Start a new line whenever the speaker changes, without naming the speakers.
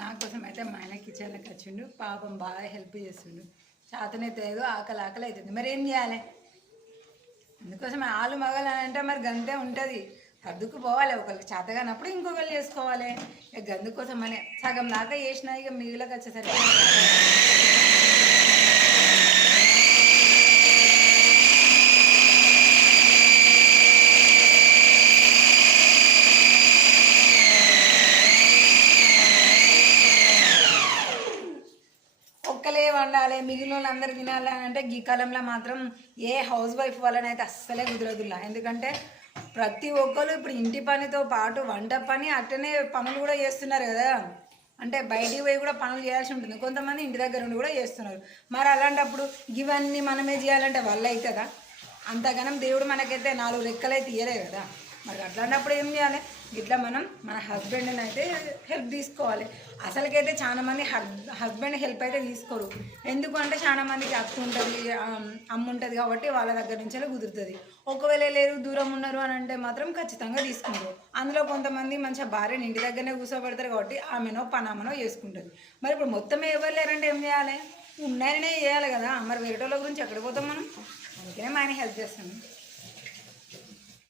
నా కోసం అయితే మా ఆయన కిచెన్లోకి వచ్చిండు పాపం బాగా హెల్ప్ చేస్తుండు. చేతనైతే ఏదో ఆకలి ఆకలి అవుతుంది. మరి ఏం చేయాలి? అందుకోసం ఆలు మగలు అని అంటే మరి గంతే ఉంటుంది. సర్దుకు పోవాలి ఒకరికి చేతగానప్పుడు ఇంకొకరు చేసుకోవాలి. ఇక గందు కోసం అని సగం దాకా చేసినా ఇక మిగిలికి వచ్చేసరికి ఒక్కలే వండాలి మిగిలిన వాళ్ళందరూ తినాలి అని అంటే ఈ కాలంలో మాత్రం ఏ హౌస్ వైఫ్ వల్లనైతే అస్సలే కుదరదులా ఎందుకంటే ప్రతి ఒక్కరు ఇప్పుడు ఇంటి పనితో పాటు వంట పని అట్టనే పనులు కూడా చేస్తున్నారు కదా. అంటే బయటికి పోయి కూడా పనులు చేయాల్సి ఉంటుంది. కొంతమంది ఇంటి దగ్గర ఉండి కూడా చేస్తున్నారు. మరి అలాంటప్పుడు ఇవన్నీ మనమే చేయాలంటే వల్ల అవుతుందా? అంతగానం దేవుడు మనకైతే నాలుగు రెక్కలైతే ఇయ్యలే కదా. మరి అట్లాంటప్పుడు ఏం చేయాలి? ఇట్లా మనం మన హస్బెండ్ని అయితే హెల్ప్ తీసుకోవాలి. అసలుకైతే చాలామంది హస్బెండ్ హెల్ప్ అయితే తీసుకోరు. ఎందుకు అంటే చాలా మందికి ఉంటుంది అమ్మ ఉంటుంది కాబట్టి వాళ్ళ దగ్గర నుంచే కుదురుతుంది. ఒకవేళ లేరు దూరం ఉన్నారు అని అంటే మాత్రం ఖచ్చితంగా తీసుకుంటారు. అందులో కొంతమంది మంచిగా భార్యని ఇంటి దగ్గరనే కూర్చోబెడతారు కాబట్టి ఆమెనో పనామనో చేసుకుంటుంది. మరి ఇప్పుడు మొత్తం ఎవరు లేరంటే ఏం చేయాలి? ఉన్నాయనే చేయాలి కదా. మరి వేరేటోళ్ళ గురించి ఎక్కడ పోతాం మనం? అందుకనే మా ఆయన హెల్ప్ చేస్తాను